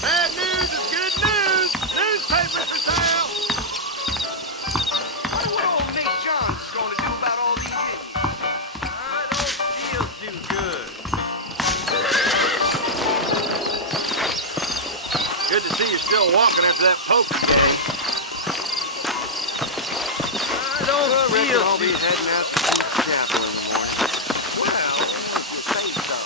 Bad news is good news. Newspaper for sale. I wonder what old Nate John's going to do about all these idiots. Those deals do good. Good to see you still walking after that poker game. Those deals I'll be heading out to Keith's Chapel in the morning. Well, if you say so.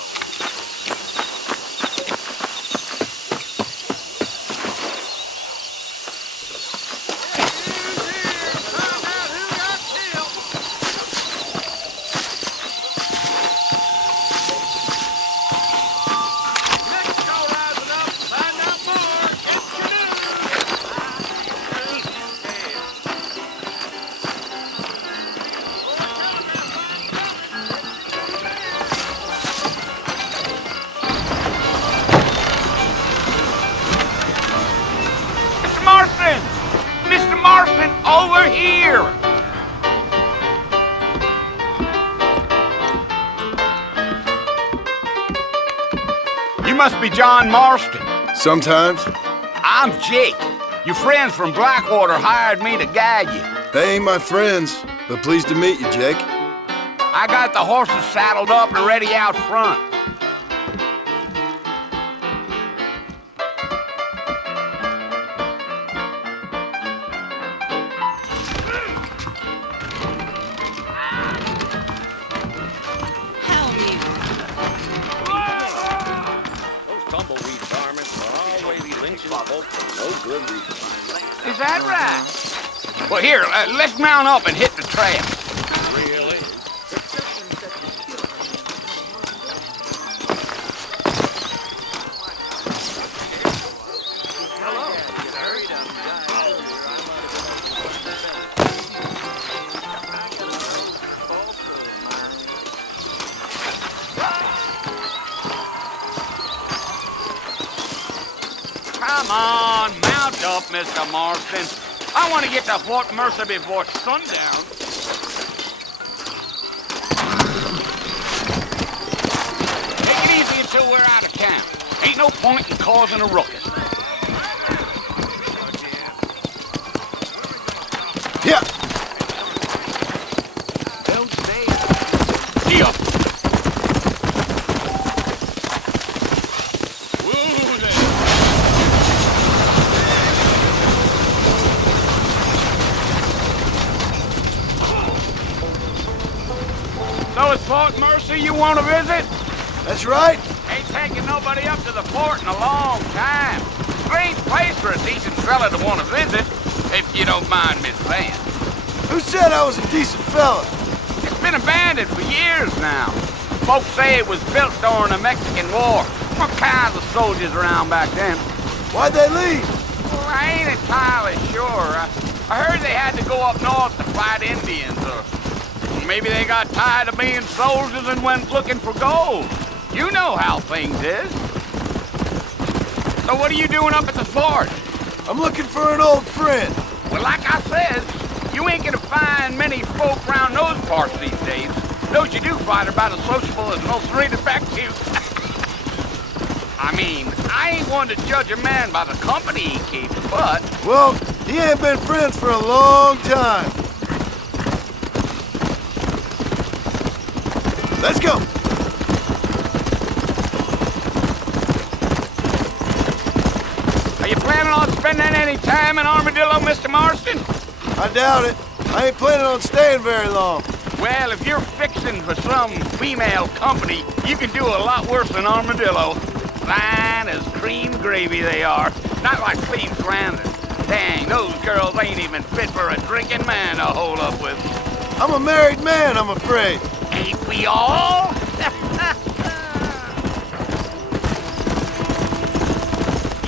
Mr. Marston, over here! You must be John Marston. Sometimes. I'm Jake. Your friends from Blackwater hired me to guide you. They ain't my friends, but pleased to meet you, Jake. I got the horses saddled up and ready out front. Is that right? Well, here, let's mount up and hit the trail. Really? Come on, mount up, Mr. Marston. I want to get to Fort Mercer before sundown. Take it easy until we're out of town. Ain't no point in causing a ruckus. Yeah. Don't stay. Here. So it's Fort Mercer you want to visit? That's right. Ain't taking nobody up to the fort in a long time. Great place for a decent fella to want to visit, if you don't mind me saying. Who said I was a decent fella? It's been abandoned for years now. Folks say it was built during the Mexican War. All kinds of soldiers around back then. Why'd they leave? Well, I ain't entirely sure. I heard they had to go up north to fight Indians, or maybe they got tired of being soldiers and went looking for gold. You know how things is. So what are you doing up at the fort? I'm looking for an old friend. Well, like I said, you ain't gonna find many folk around those parts these days. Those you do find are about as sociable as most ineffective. I mean, I ain't one to judge a man by the company he keeps, but... Well, he ain't been friends for a long time. Let's go. Are you planning on spending any time in Armadillo, Mr. Marston? I doubt it. I ain't planning on staying very long. Well, if you're fixing for some female company, you can do a lot worse than Armadillo. Fine as cream gravy they are. Not like Cleve's Landing. Dang, those girls ain't even fit for a drinking man to hold up with. I'm a married man, I'm afraid. Ain't we all?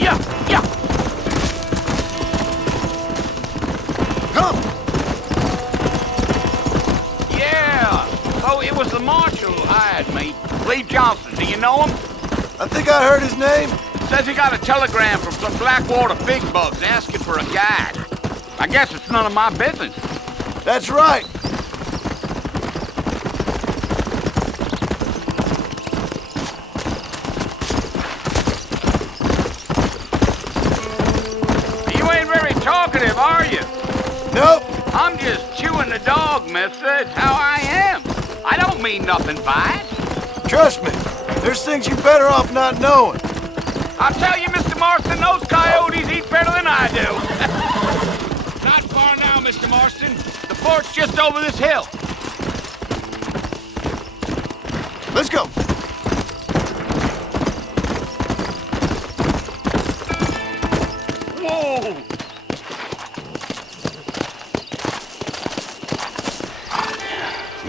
Yeah, yeah. Come. Yeah. Oh, it was the marshal who hired me. Lee Johnson, do you know him? I think I heard his name. Says he got a telegram from some Blackwater big bugs asking for a guide. I guess it's none of my business. That's right. You ain't very talkative, are you? Nope. I'm just chewing the dog, mister. It's how I am. I don't mean nothing by it. Trust me. There's things you're better off not knowing. I'll tell you, Mr. Marston, those coyotes eat better than I do. Not far now, Mr. Marston. The fort's just over this hill. Let's go. Whoa!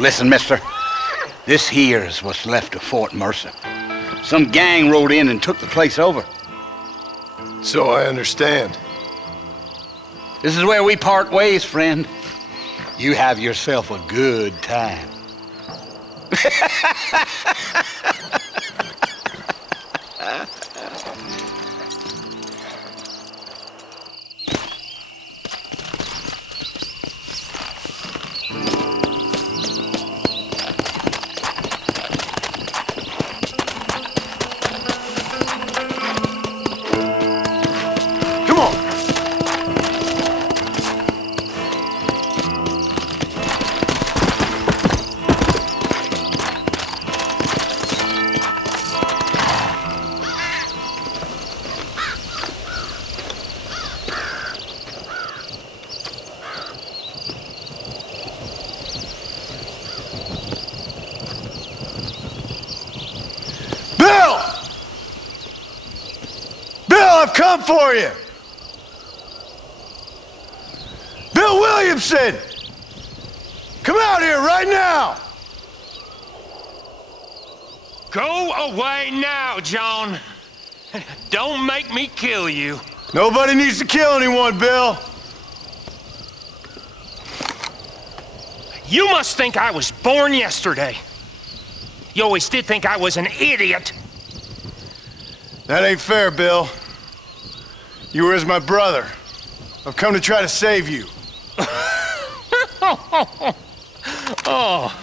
Listen, mister. This here's what's left of Fort Mercer. Some gang rode in and took the place over. So I understand. This is where we part ways, friend. You have yourself a good time. Come on. Bill! Bill, I've come for you! Bill Williamson! Come out here right now! Go away now, John. Don't make me kill you. Nobody needs to kill anyone, Bill. You must think I was born yesterday. You always did think I was an idiot. That ain't fair, Bill. You were as my brother. I've come to try to save you. Oh.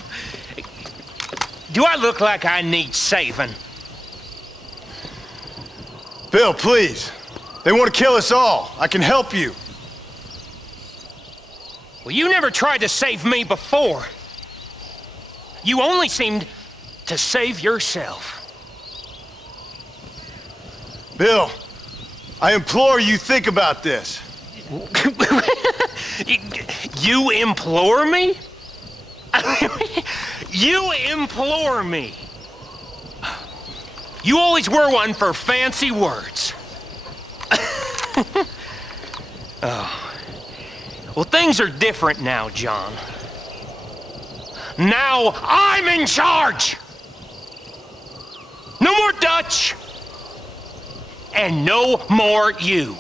Do I look like I need saving? Bill, please. They want to kill us all. I can help you. Well, you never tried to save me before. You only seemed to save yourself. Bill, I implore you think about this. You implore me? You implore me. You always were one for fancy words. Oh. Well, things are different now, John. Now I'm in charge! No more Dutch! And no more you.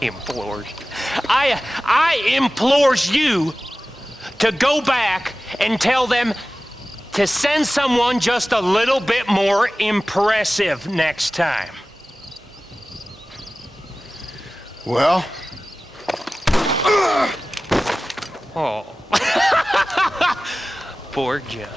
Implores. I implores you to go back and tell them to send someone just a little bit more impressive next time. Well? Oh. Poor John.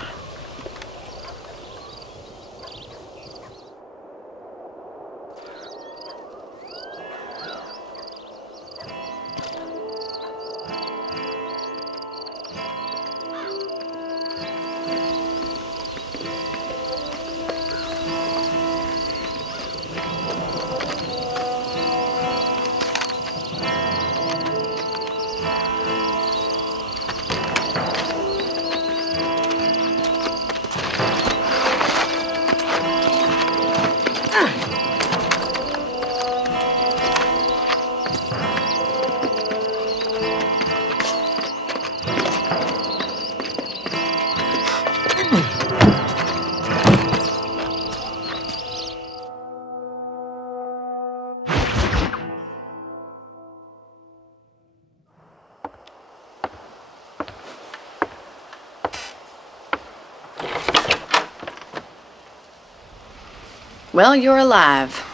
Well, you're alive.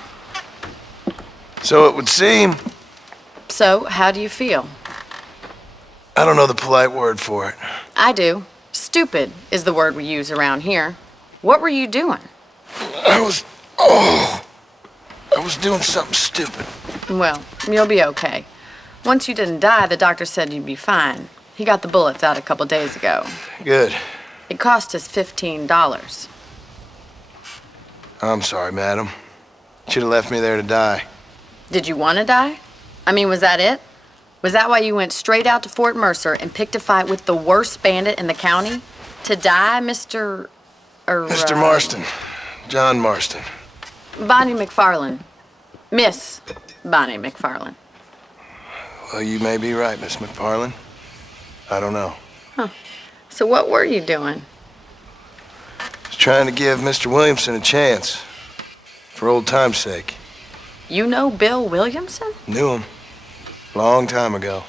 So it would seem. So, how do you feel? I don't know the polite word for it. I do. Stupid is the word we use around here. What were you doing? I was doing something stupid. Well, you'll be okay. Once you didn't die, the doctor said you'd be fine. He got the bullets out a couple days ago. Good. It cost us $15. I'm sorry, madam. Should have left me there to die. Did you want to die? I mean, was that it? Was that why you went straight out to Fort Mercer and picked a fight with the worst bandit in the county? To die, Mr. Mr. Marston. John Marston. Bonnie McFarlane. Miss Bonnie McFarlane. Well, you may be right, Miss McFarlane. I don't know. So what were you doing? I was trying to give Mr. Williamson a chance. For old time's sake. You know Bill Williamson? Knew him. Long time ago.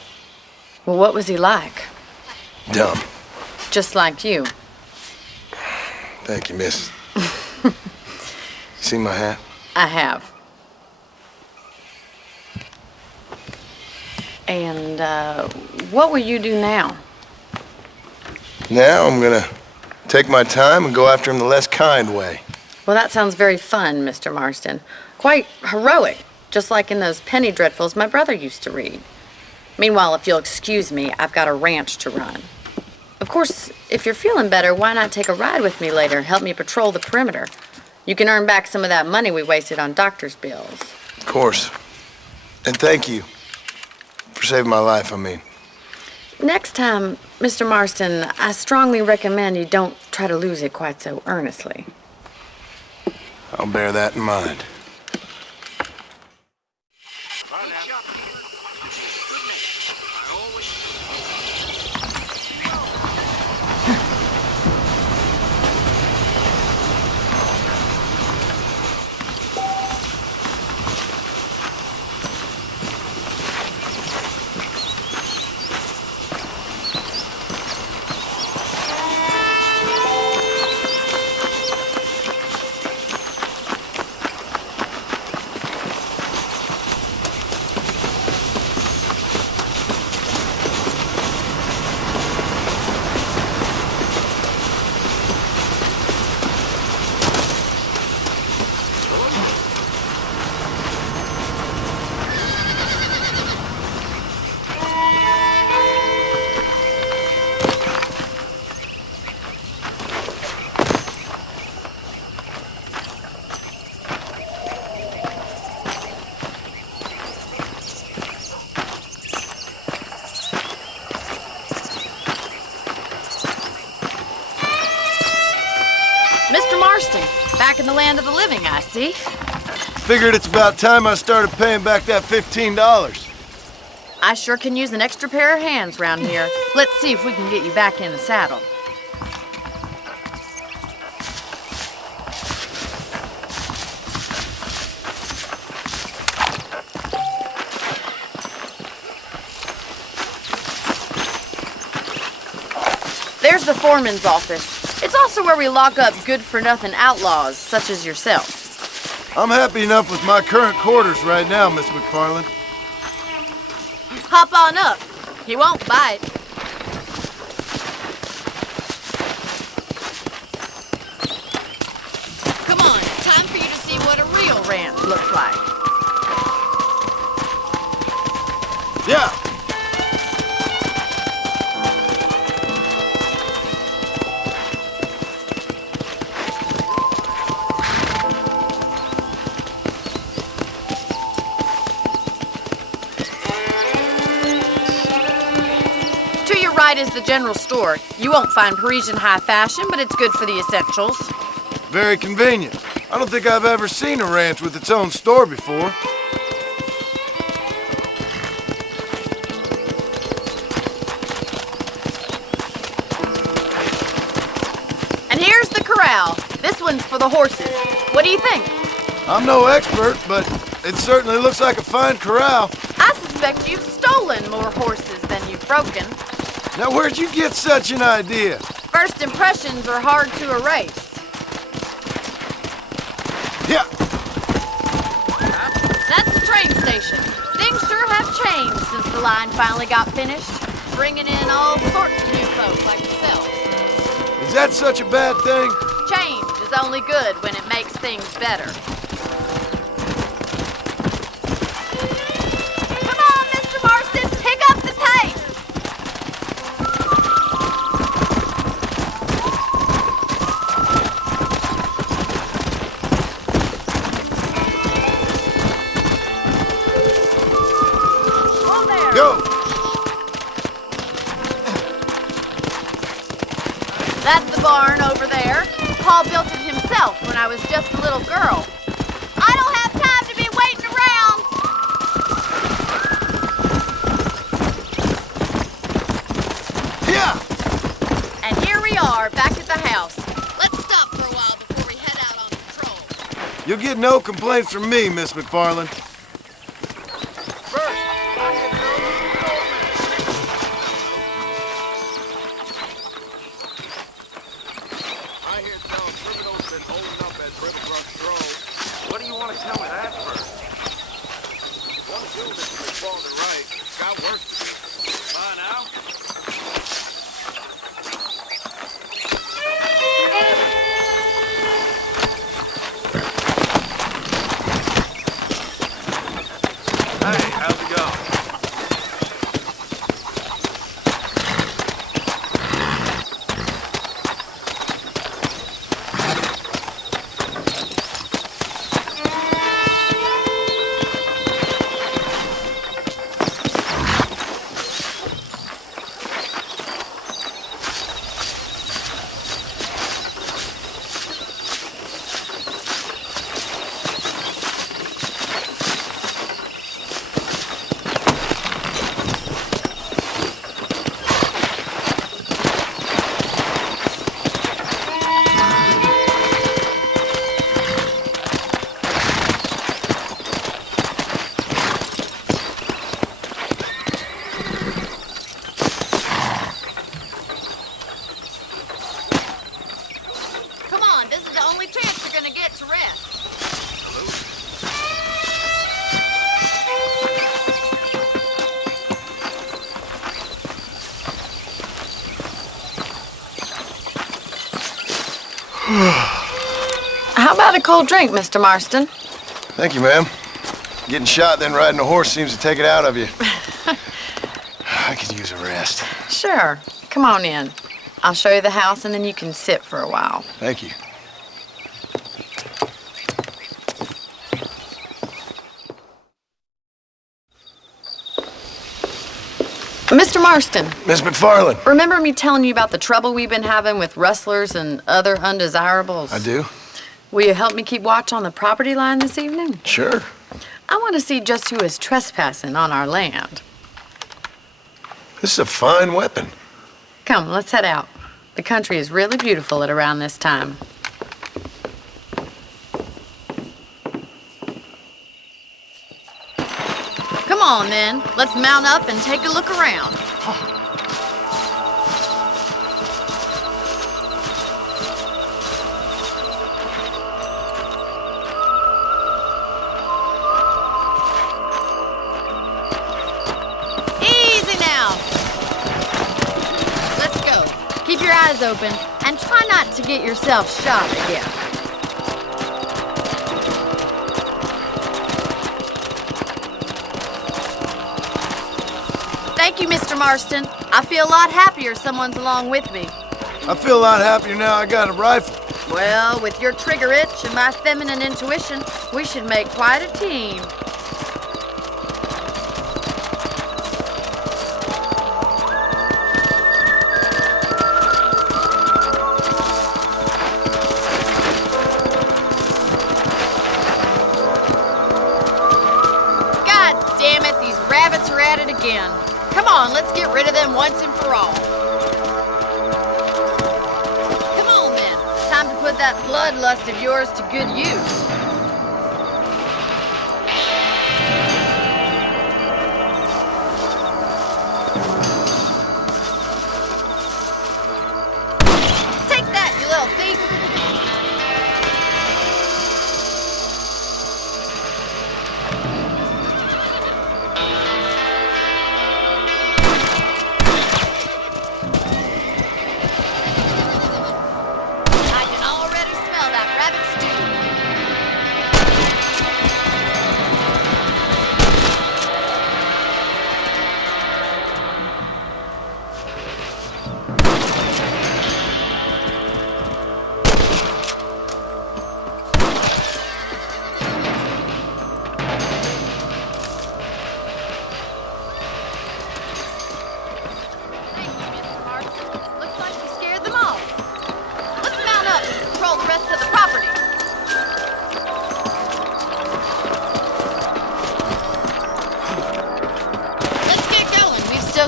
Well, what was he like? Dumb. Just like you. Thank you, miss. See my hat? I have. And, what will you do now? Now I'm gonna take my time and go after him the less kind way. Well, that sounds very fun, Mr. Marston. Quite heroic, just like in those penny dreadfuls my brother used to read. Meanwhile, if you'll excuse me, I've got a ranch to run. Of course, if you're feeling better, why not take a ride with me later and help me patrol the perimeter? You can earn back some of that money we wasted on doctor's bills. Of course. And thank you. For saving my life, I mean. Next time, Mr. Marston, I strongly recommend you don't try to lose it quite so earnestly. I'll bear that in mind. Mr. Marston, back in the land of the living, I see. Figured it's about time I started paying back that $15. I sure can use an extra pair of hands round here. Let's see if we can get you back in the saddle. There's the foreman's office. It's also where we lock up good-for-nothing outlaws, such as yourself. I'm happy enough with my current quarters right now, Miss McFarlane. Hop on up. He won't bite. Come on, time for you to see what a real ranch looks like. Yeah. Right is the general store. You won't find Parisian high fashion, but it's good for the essentials. Very convenient. I don't think I've ever seen a ranch with its own store before. And here's the corral. This one's for the horses. What do you think? I'm no expert, but it certainly looks like a fine corral. I suspect you've stolen more horses than you've broken. Now, where'd you get such an idea? First impressions are hard to erase. Yeah. the line finally got finished, bringing in all sorts of new folks like yourself. Is that such a bad thing? Change is only good when it makes things better. Come on, Mr. Marston, pick up the pace! Whoa there! Go! That's the barn over there. Paul built it himself when I was just a little girl. I don't have time to be waiting around. Yeah! And here we are, back at the house. Let's stop for a while before we head out on patrol. You'll get no complaints from me, Miss McFarland. I hear tell criminals been holding up at Riverfront Grove. What do you want to tell me that for? One dude that's been falling right. Got work to do. Bye now. Hey, how's it going? Come on, this is the only chance you're gonna get to rest. How about a cold drink, Mr. Marston? Thank you, ma'am. Getting shot, then riding a horse seems to take it out of you. I could use a rest. Sure. Come on in. I'll show you the house and then you can sit for a while. Thank you. Mr. Marston, Miss McFarland. remember me telling you about the trouble we've been having with rustlers and other undesirables? I do? Will you help me keep watch on the property line this evening? Sure. I want to see just who is trespassing on our land. This is a fine weapon. Come, let's head out. The country is really beautiful at around this time. Come on, then. Let's mount up and take a look around. Easy now. Let's go. Keep your eyes open and try not to get yourself shot again. Thank you, Mr. Marston. I feel a lot happier someone's along with me. I feel a lot happier now I got a rifle. Well, with your trigger itch and my feminine intuition, we should make quite a team. God damn it, these rabbits are at it again. Come on, let's get rid of them once and for all. Come on then, time to put that bloodlust of yours to good use. Take that, you little thief!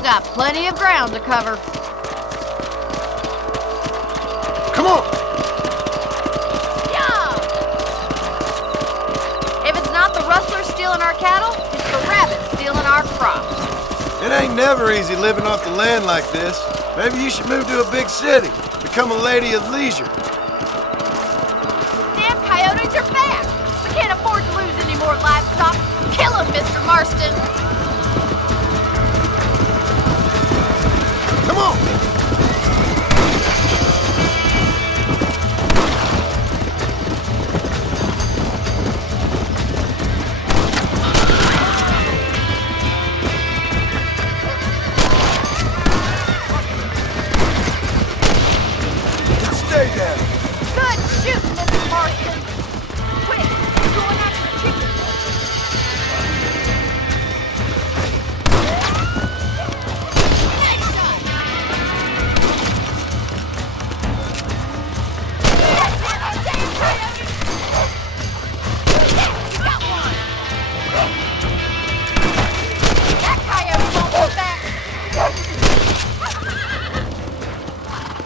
got plenty of ground to cover. Come on! Yeah! If it's not the rustlers stealing our cattle, it's the rabbits stealing our crops. It ain't never easy living off the land like this. Maybe you should move to a big city. Become a lady of leisure. Damn coyotes are back! We can't afford to lose any more livestock. Kill them, Mr. Marston! Come on! Stay down. Good shooting, Mr. Marston! Quick, we're going after the chickens!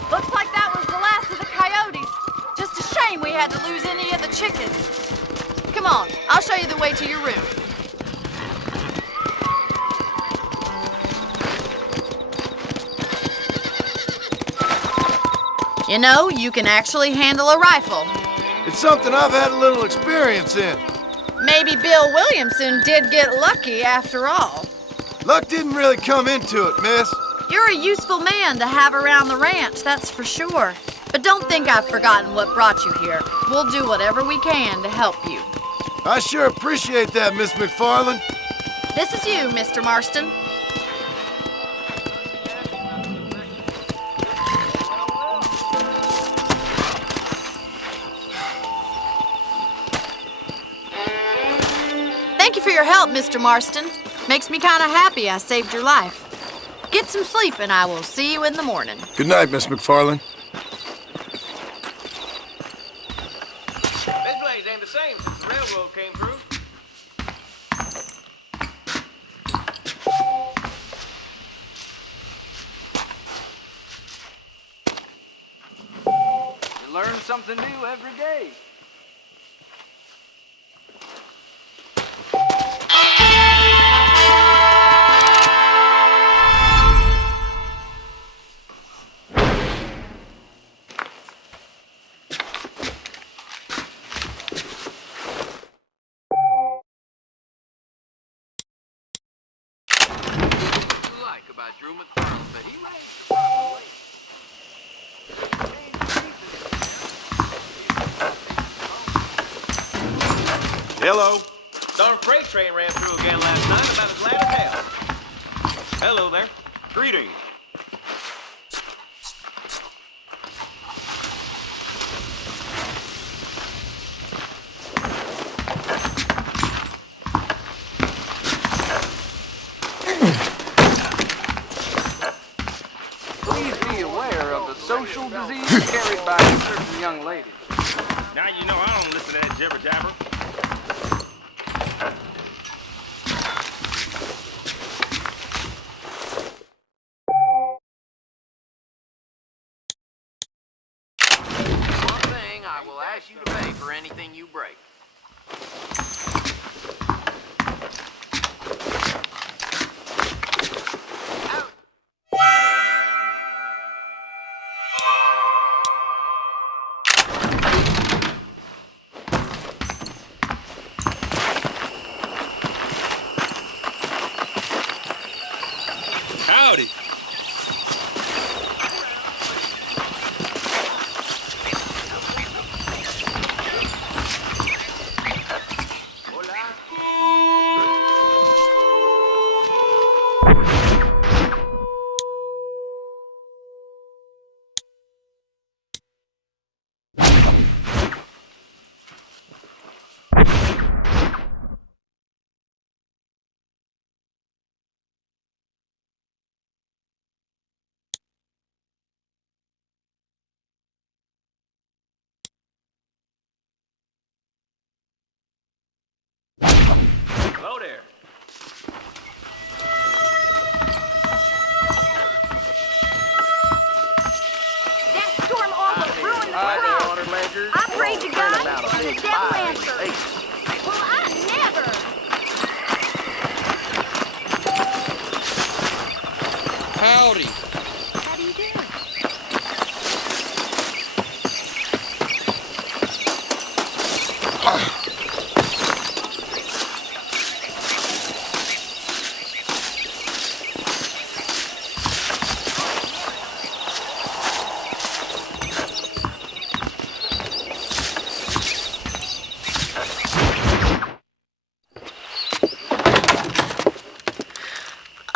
Looks like that was the last of the coyotes. Just a shame we had to lose any of the chickens. Come on, I'll show you the way to your room. You know, you can actually handle a rifle. It's something I've had a little experience in. Maybe Bill Williamson did get lucky after all. Luck didn't really come into it, miss. You're a useful man to have around the ranch, that's for sure. But don't think I've forgotten what brought you here. We'll do whatever we can to help you. I sure appreciate that, Miss McFarland. This is you, Mr. Marston. Thank you for your help, Mr. Marston. Makes me kind of happy I saved your life. Get some sleep and I will see you in the morning. Good night, Miss McFarland. This place ain't the same since the railroad came through. You learn something new every day. Hello. Darn freight train ran through again last night, about as glad as hell. Hello there. Greetings. Please be aware of the social disease carried by certain young ladies. Now you know I don't listen to that jibber jabber. One thing, I will ask you to pay for anything you break. Howdy.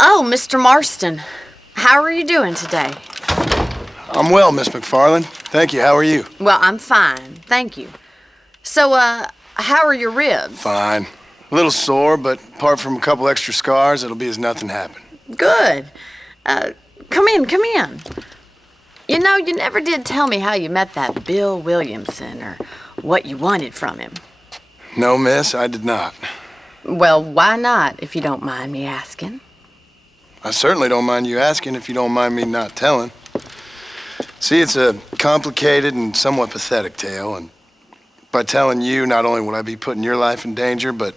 Oh, Mr. Marston, how are you doing today? I'm well, Miss McFarland. Thank you. How are you? Well, I'm fine, thank you. So, how are your ribs? Fine. A little sore, but apart from a couple extra scars, it'll be as nothing happened. Good. Come in, come in. You know, you never did tell me how you met that Bill Williamson or what you wanted from him. No, miss, I did not. Well, why not, if you don't mind me asking? I certainly don't mind you asking if you don't mind me not telling. See, it's a complicated and somewhat pathetic tale, and by telling you, not only would I be putting your life in danger, but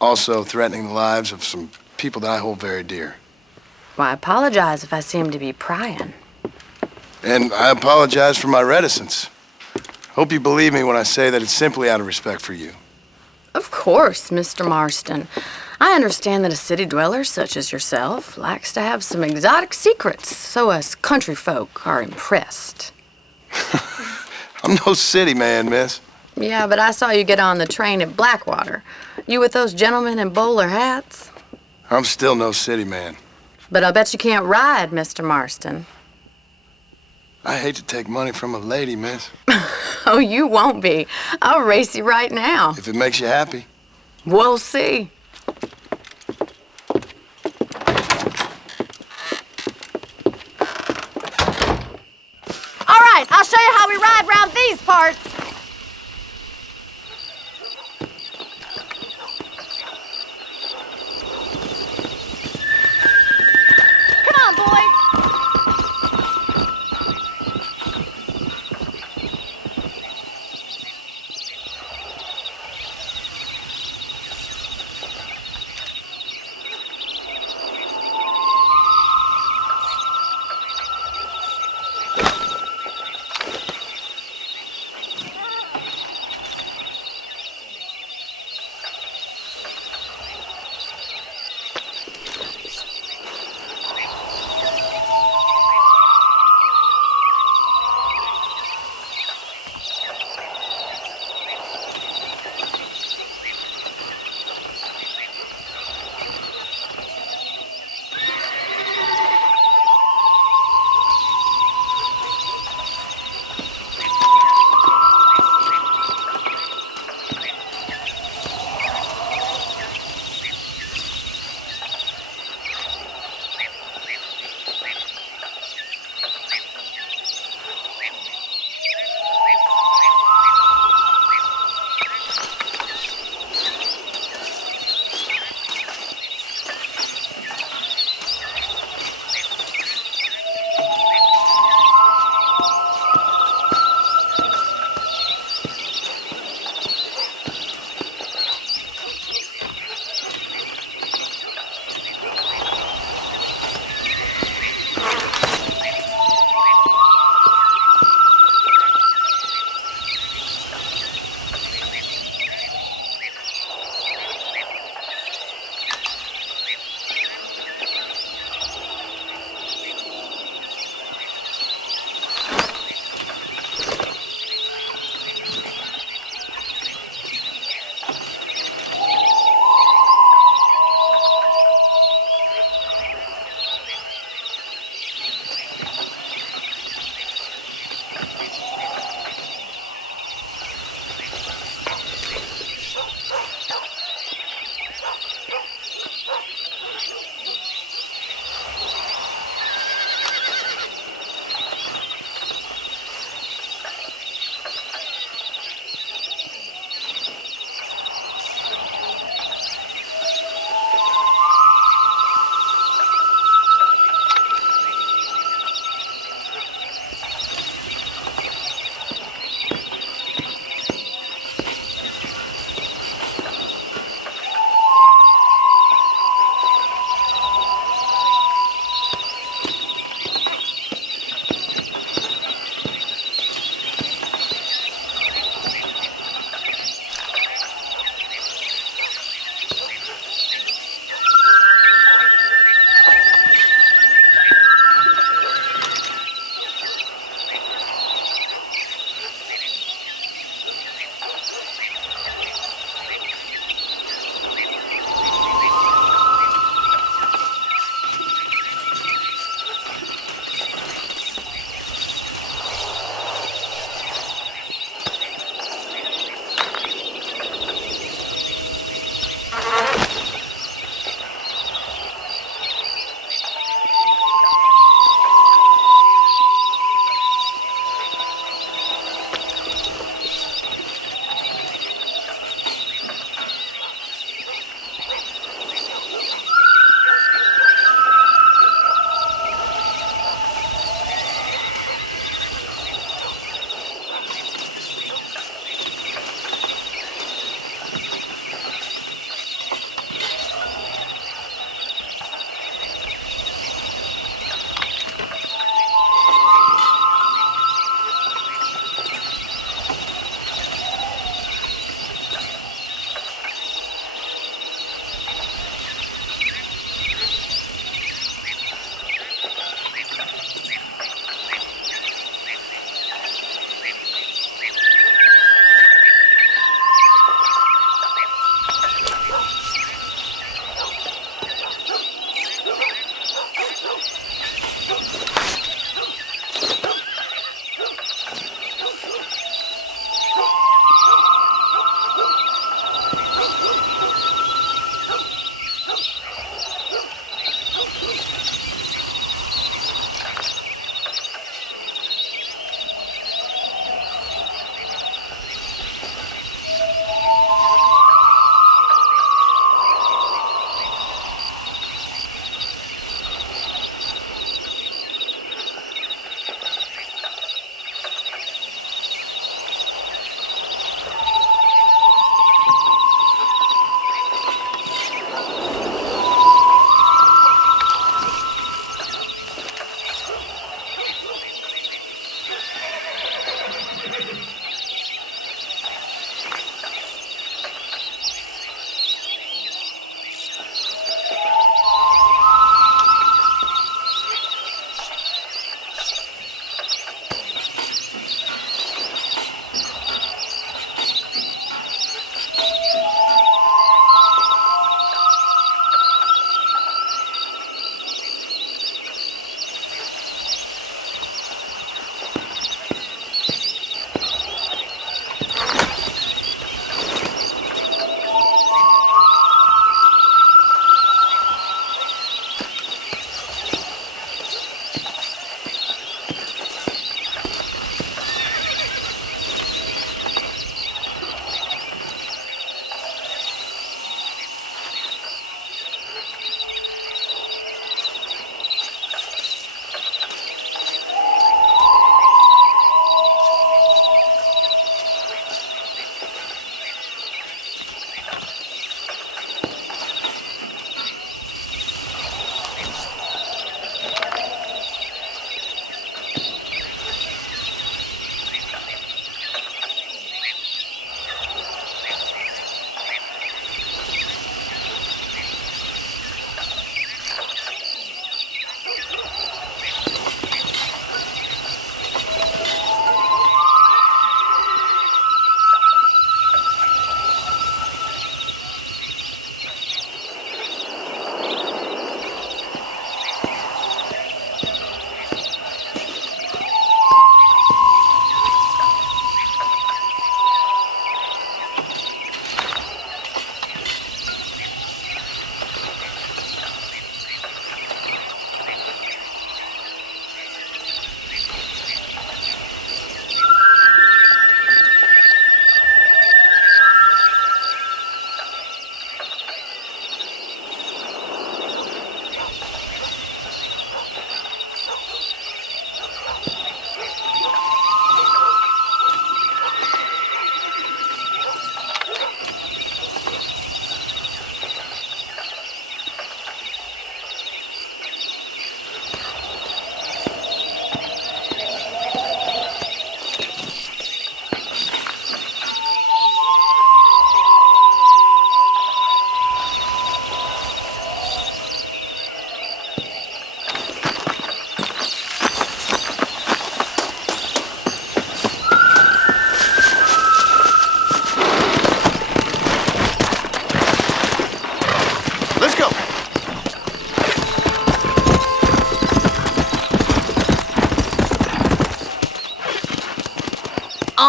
also threatening the lives of some people that I hold very dear. Well, I apologize if I seem to be prying. And I apologize for my reticence. Hope you believe me when I say that it's simply out of respect for you. Of course, Mr. Marston. I understand that a city dweller such as yourself likes to have some exotic secrets, so us country folk are impressed. I'm no city man, miss. Yeah, but I saw you get on the train at Blackwater. You with those gentlemen in bowler hats? I'm still no city man. But I bet you can't ride, Mr. Marston. I hate to take money from a lady, miss. Oh, you won't be. I'll race you right now. If it makes you happy. We'll see. All right, I'll show you how we ride round these parts. Come on, boys.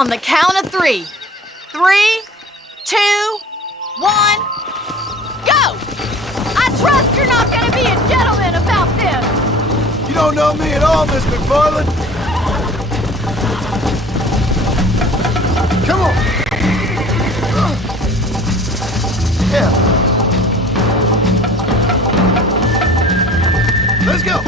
on the count of 3. 3, 2, 1, go! I trust you're not gonna be a gentleman about this! You don't know me at all, Miss McFarland. Come on. Yeah. Let's go.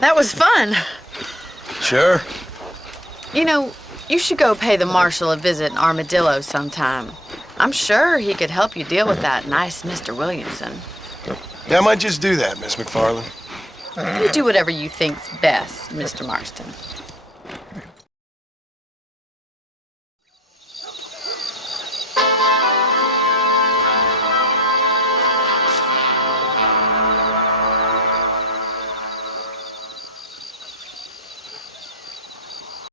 That was fun. Sure. You know, you should go pay the marshal a visit in Armadillo sometime. I'm sure he could help you deal with that nice Mr. Williamson. Yeah, I might just do that, Miss McFarland. You do whatever you think's best, Mr. Marston.